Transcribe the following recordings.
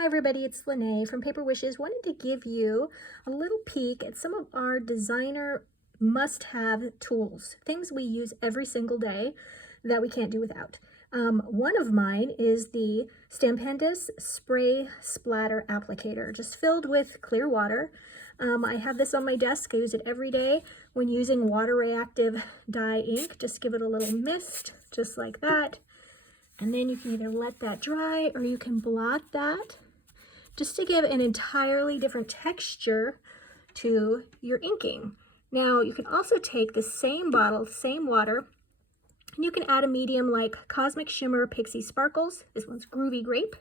Hi everybody, it's Lene from Paper Wishes. Wanted to give you a little peek at some of our designer must-have tools, things we use every single day that we can't do without. One of mine is the Stampendous Spray Splatter Applicator, just filled with clear water. I have this on my desk. I use it every day when using water reactive dye ink. Just give it a little mist, just like that. And then you can either let that dry or you can blot that just to give an entirely different texture to your inking. Now you can also take the same bottle, same water, and you can add a medium like Cosmic Shimmer Pixie Sparkles. This one's Groovy Grape.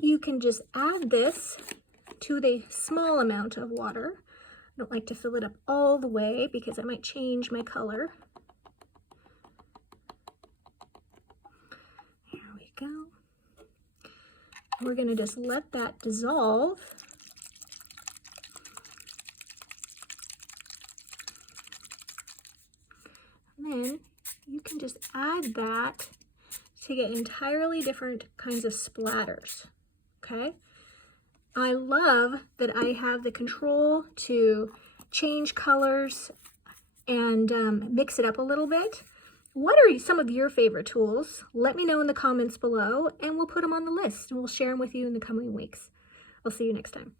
You can just add this to the small amount of water. I don't like to fill it up all the way because I might change my color. There we go. We're going to just let that dissolve. And then you can just add that to get entirely different kinds of splatters, okay? I love that I have the control to change colors and mix it up a little bit. What are some of your favorite tools? Let me know in the comments below and we'll put them on the list and we'll share them with you in the coming weeks. I'll see you next time.